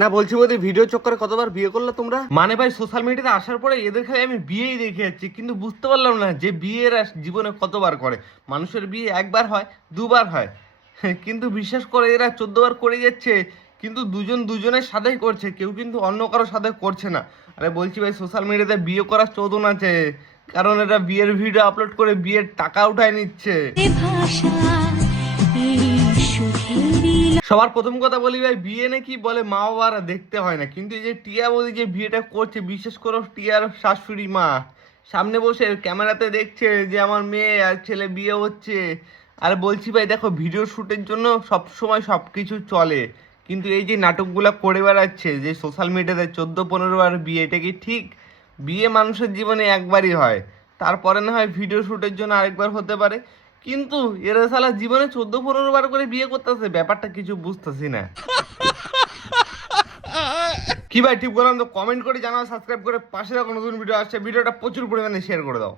না বলছি বৌদি, ভিডিও চক্করে কতবার বিয়ে করলে তোমরা? মানে ভাই সোশ্যাল মিডিয়াতে আসার পরে এদের খালি আমি বিয়েই দেখে যাচ্ছি, কিন্তু বুঝতে পারলাম না যে বিয়ের জীবনে কতবার করে। মানুষের বিয়ে একবার হয়, দুবার হয়, কিন্তু বিশ্বাস করে এরা 14 বার করে যাচ্ছে। কিন্তু দুজন দুজনের সাথেই করছে, কেউ কিন্তু অন্য কারোর সাথে করছে না। আরে বলছি ভাই, সোশ্যাল মিডিয়াতে বিয়ে করার চোদন আছে, কারণ এটা বিয়ের ভিডিও আপলোড করে বিয়ের টাকা উঠায় নিচ্ছে। সবার প্রথম কথা বলি ভাই, বিয়ে নাকি বলে মা বাবারা দেখতে হয় না, কিন্তু এই যে টিয়া বৌদি যে বিয়েটা করছে, বিশেষ করে টিয়ার শাশুড়ি মা সামনে বসে ক্যামেরাতে দেখছে যে আমার মেয়ে আর ছেলে বিয়ে হচ্ছে। আর বলছি ভাই দেখো, ভিডিও শুটের জন্য সব সময় সব কিছু চলে, কিন্তু এই যে নাটকগুলো করে বেড়াচ্ছে যে সোশ্যাল মিডিয়াতে 14-15 বার বিয়ে, এটা কি ঠিক? বিয়ে মানুষের জীবনে একবারই হয়, তারপরে না হয় ভিডিও শুটের জন্য আরেকবার হতে পারে, কিন্তু এরা শালা জীবনে 14-15 বার করে বিয়ে করতেছে, ব্যাপারটা কিছু বুঝতেছি না। কি ভাই ঠিক বললাম তো? কমেন্ট করে জানাও, সাবস্ক্রাইব করে পাশে রাখো, নতুন ভিডিও আসছে, ভিডিওটা প্রচুর পরিমাণে শেয়ার করে দাও।